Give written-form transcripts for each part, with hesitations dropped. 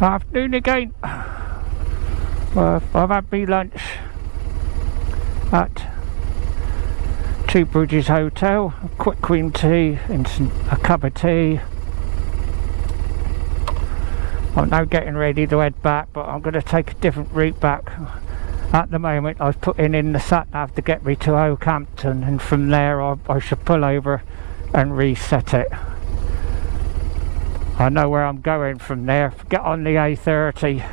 Afternoon again. I've had me lunch at Two Bridges Hotel, a quick cream tea and a cup of tea. I'm now getting ready to head back, but I'm going to take a different route back. At the moment I've put in the sat-nav to get me to Okehampton, and from there I should pull over and reset it. I know where I'm going from there. Get on the A30,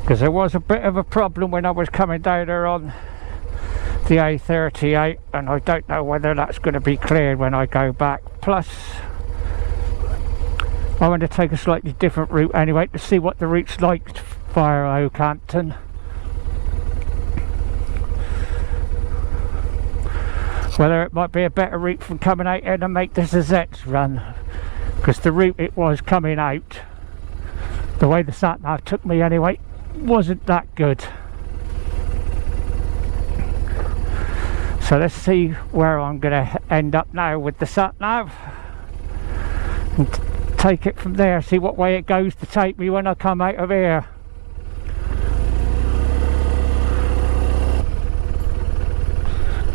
because there was a bit of a problem when I was coming down there on the A38, and I don't know whether that's going to be cleared when I go back. Plus I want to take a slightly different route anyway to see what the route's like via Okehampton. Whether it might be a better route from coming out here to make this a Zets run, because the route it was coming out, the way the sat-nav took me anyway, wasn't that good. So let's see where I'm going to end up now with the sat-nav and take it from there, see what way it goes to take me when I come out of here.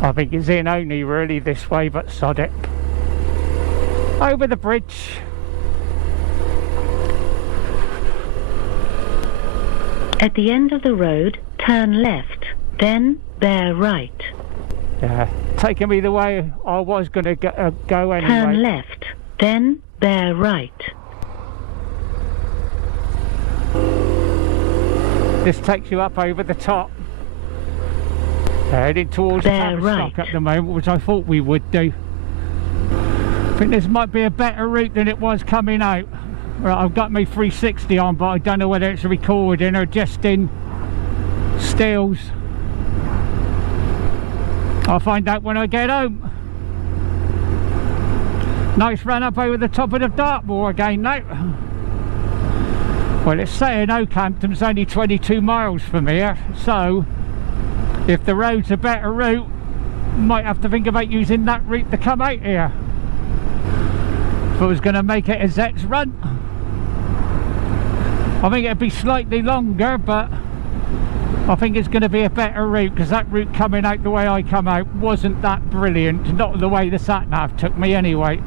I think it's in only really this way, but sod it. Over the bridge. At the end of the road, turn left, then bear right. Yeah, taking me the way I was going to go anyway. Turn left, then bear right. This takes you up over the top. Heading towards bear Tavistock right at the moment, which I thought we would do. I think this might be a better route than it was coming out. Right, I've got my 360 on, but I don't know whether it's recording or just in stills. I'll find out when I get home. Nice run up over the top of the Dartmoor again now. Well, it's saying Okehampton's only 22 miles from here, so if the road's a better route, might have to think about using that route to come out here if I was going to make it a Zets run. I think it'd be slightly longer, but I think it's going to be a better route, because that route coming out the way I come out wasn't that brilliant, not the way the sat-nav took me anyway.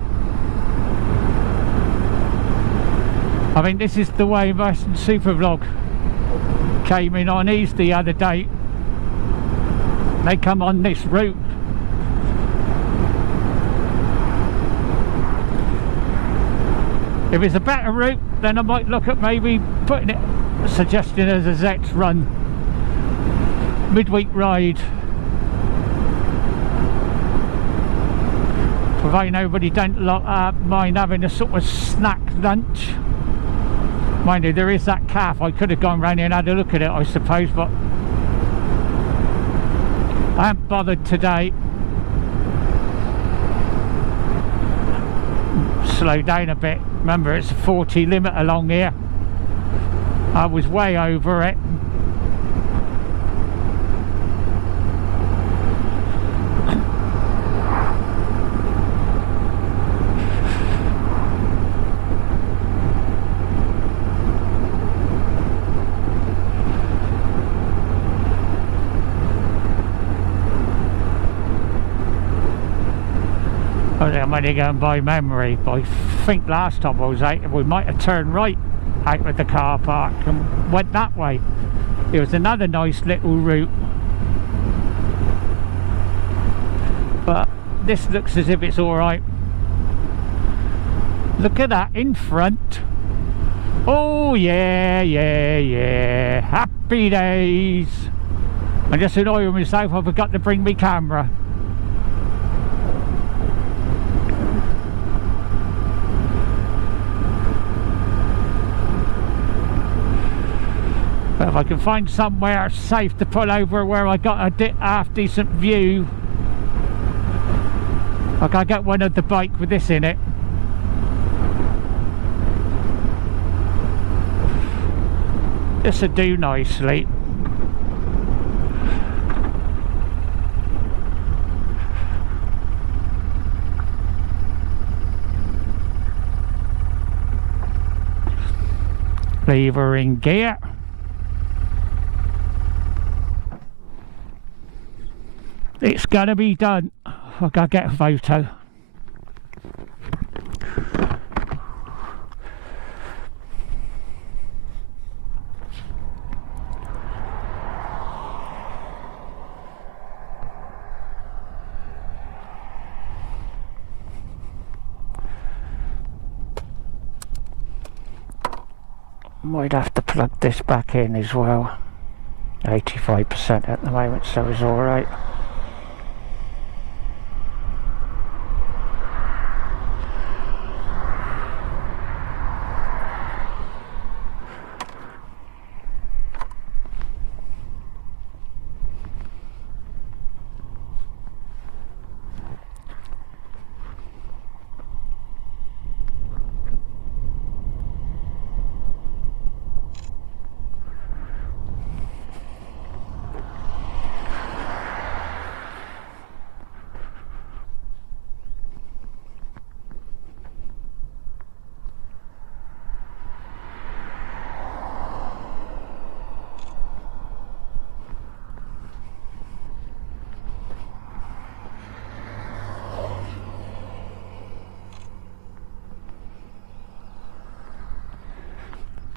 I think this is the way Western Supervlog came in on East the other day. They come on this route. If it's a better route, then I might look at maybe putting it, suggesting as a Zets run, midweek ride. Providing nobody don't mind having a sort of snack lunch. Mind you, there is that calf. I could have gone round here and had a look at it, I suppose, but I haven't bothered today. Slow down a bit. Remember, it's a 40 limit along here. I was way over it. I'm only going by memory, but I think last time I was out, we might have turned right out of the car park and went that way. It was another nice little route, but this looks as if it's alright. Look at that in front. Oh yeah, yeah, yeah, happy days. I'm just annoying myself, I forgot to bring my camera. But if I can find somewhere safe to pull over where I got a half decent view, like I get one of the bike with this in it. This would do nicely. Lever in gear. It's gonna be done. I gotta get a photo. Might have to plug this back in as well. 85% at the moment, so it's alright.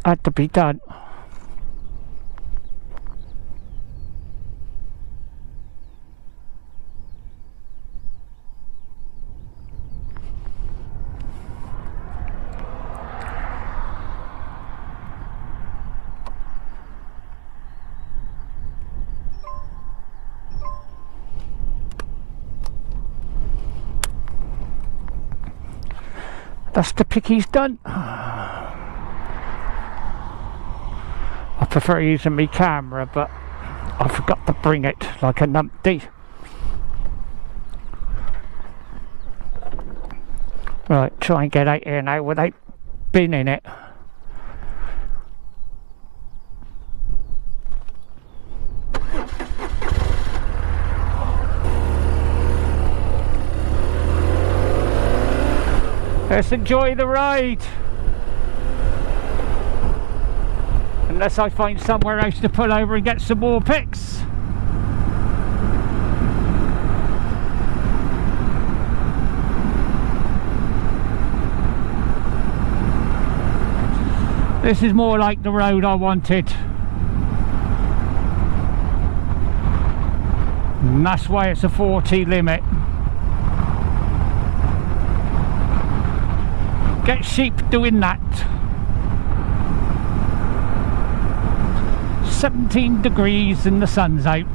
Had to be done. That's the pickies done. I prefer using my camera, but I forgot to bring it like a numpty. Right, try and get out here now without binning it. Let's enjoy the ride. Unless I find somewhere else to pull over and get some more pics. This is more like the road I wanted. And that's why it's a 40 limit. Get sheep doing that. 17 degrees and the sun's out.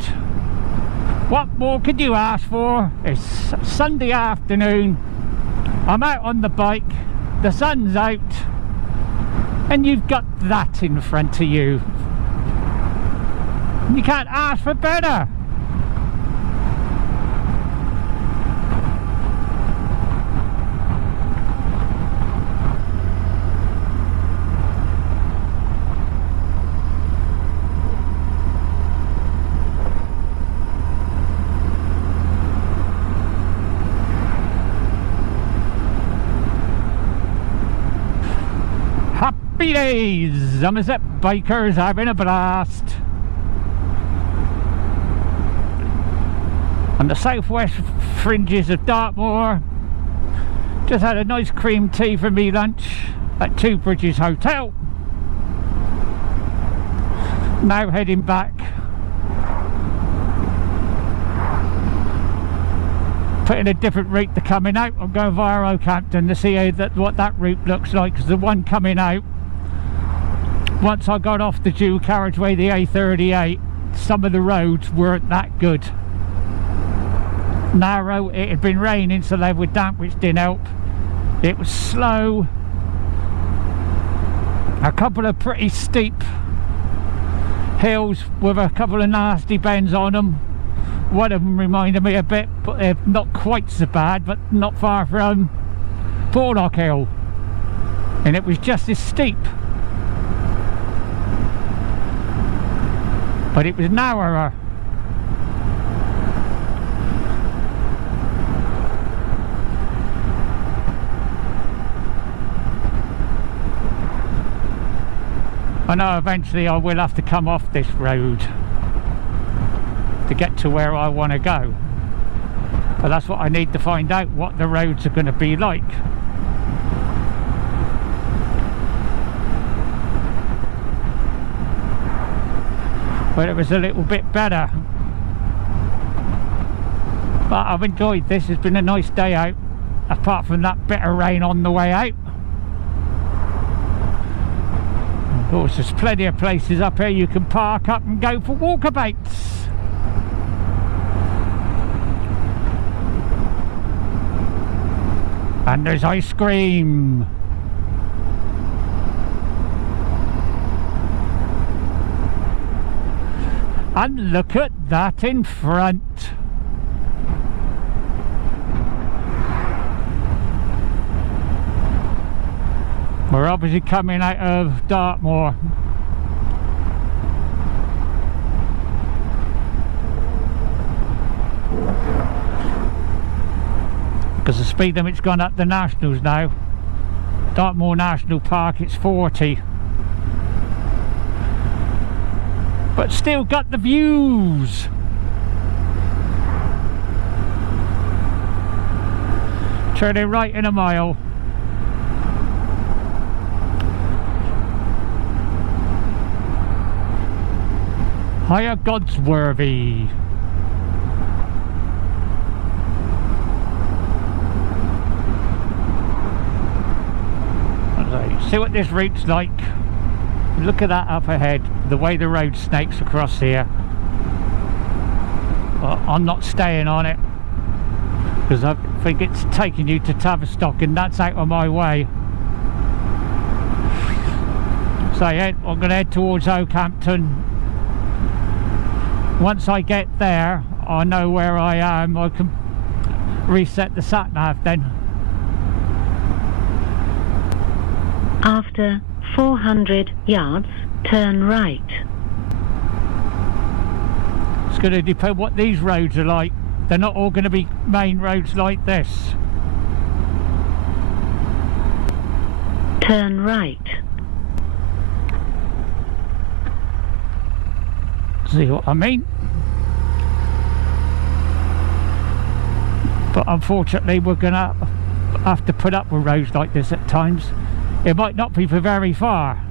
What more could you ask for? It's Sunday afternoon. I'm out on the bike. The sun's out. And you've got that in front of you. You can't ask for better. Happy days! Somerset bikers having a blast. On the southwest fringes of Dartmoor. Just had a nice cream tea for me lunch at Two Bridges Hotel. Now heading back. Putting a different route to coming out. I'm going via Okehampton to see how what that route looks like, because the one coming out, once I got off the dual carriageway, the A38, some of the roads weren't that good. Narrow, it had been raining, so they were damp, which didn't help. It was slow. A couple of pretty steep hills with a couple of nasty bends on them. One of them reminded me a bit, but they're not quite so bad, but not far from Porlock Hill. And it was just as steep. But it was narrower. I know eventually I will have to come off this road to get to where I want to go, but that's what I need to find out, what the roads are going to be like. But it was a little bit better. But I've enjoyed this. It's been a nice day out, apart from that bit of rain on the way out. Of course, there's plenty of places up here you can park up and go for walkabouts. And there's ice cream. And look at that in front. We're obviously coming out of Dartmoor. Because the speed limit's gone up the nationals now. Dartmoor National Park, it's 40. But still got the views. Turning right in a mile. Higher Godsworthy. See what this route's like. Look at that up ahead, the way the road snakes across here. Well, I'm not staying on it because I think it's taking you to Tavistock, and that's out of my way. So yeah, I'm going to head towards Okehampton. Once I get there, I know where I am. I can reset the sat-nav then. After 400 yards, turn right. It's going to depend what these roads are like. They're not all going to be main roads like this. Turn right. See what I mean? But unfortunately we're going to have to put up with roads like this at times. It might not be for very far,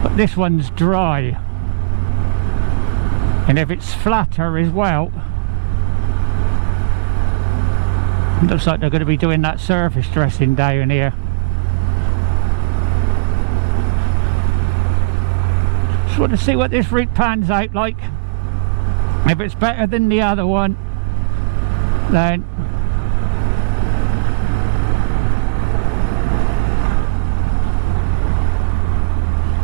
but this one's dry, and if it's flatter as well, it looks like they're going to be doing that surface dressing down here. Just want to see what this route pans out like. If it's better than the other one, then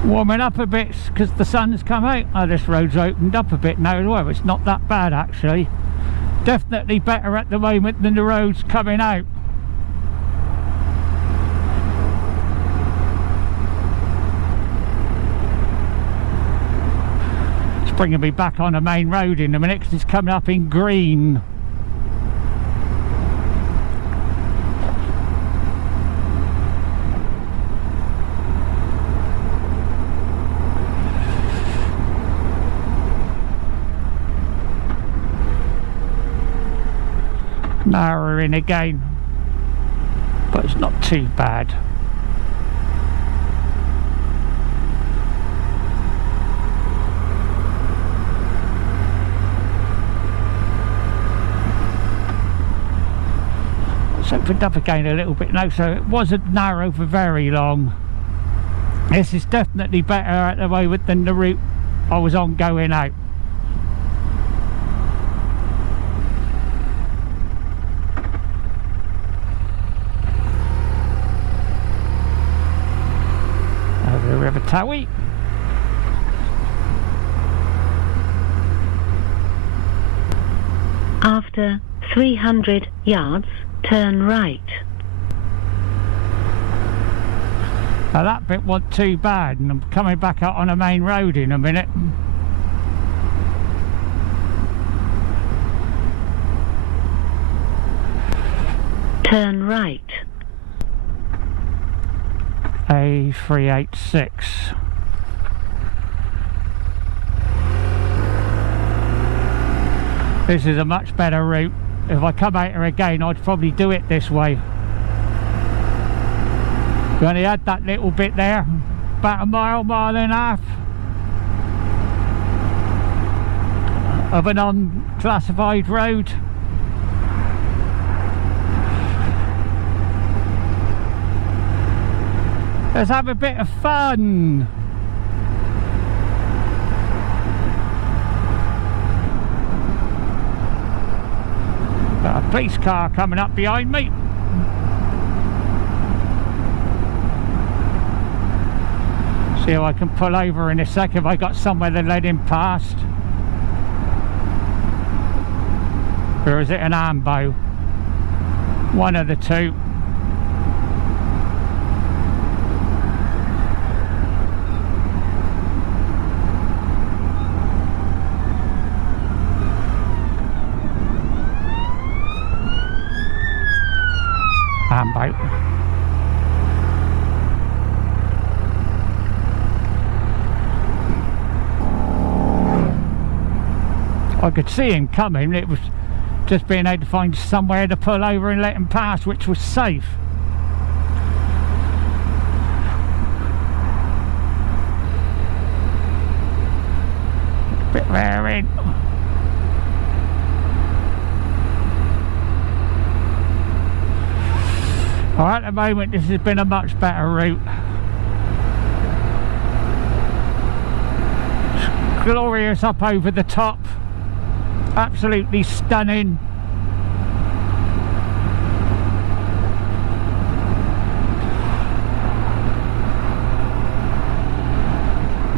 warming up a bit because the sun's come out. Oh, this road's opened up a bit now as well. It's not that bad actually. Definitely better at the moment than the roads coming out. It's bringing me back on a main road in a minute because it's coming up in green. Narrowing again, but it's not too bad. It's opened up again a little bit now, so it wasn't narrow for very long. This is definitely better at the moment than the route I was on going out. Over the River Towie. After 300 yards, turn right. Now that bit wasn't too bad, and I'm coming back out on a main road in a minute. Turn right. A386. This is a much better route. If I come out here again, I'd probably do it this way. We only had that little bit there, about a mile, mile and a half of an unclassified road. Let's have a bit of fun. Got a police car coming up behind me. See if I can pull over in a sec if I got somewhere to let him past. Or is it an ambo? One of the two. Ambo. I could see him coming. It was just being able to find somewhere to pull over and let him pass, which was safe. Bit raring. Well, at the moment this has been a much better route. It's glorious up over the top. Absolutely stunning.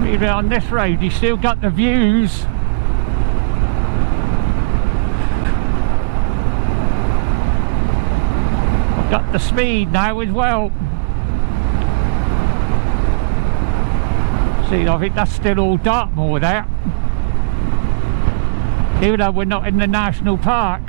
Even on this road you still got the views. I've got the speed now as well. See, I think that's still all Dartmoor there. Even though we're not in the national park.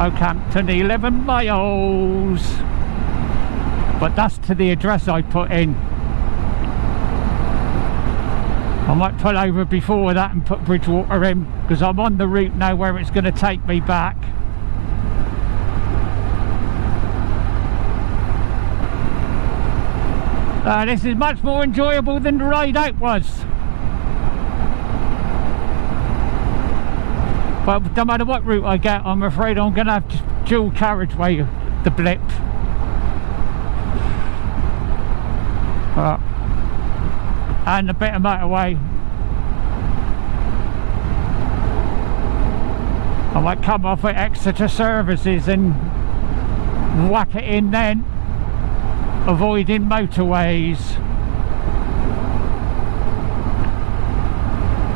Okehampton, 11 miles. But that's to the address I put in. I might pull over before that and put Bridgewater in, because I'm on the route now where it's going to take me back. This is much more enjoyable than the ride out was. But no matter what route I get, I'm afraid I'm going to have dual carriageway, the blip. And a bit of motorway. I might come off at Exeter Services and whack it in then, avoiding motorways.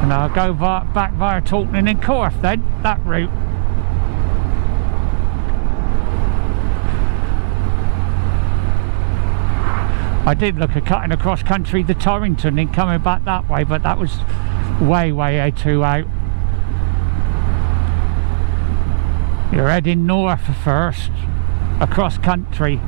And I'll go back via Taunton and Corfe then, that route. I did look at cutting across country to Torrington and coming back that way, but that was way too out. You're heading north first, across country.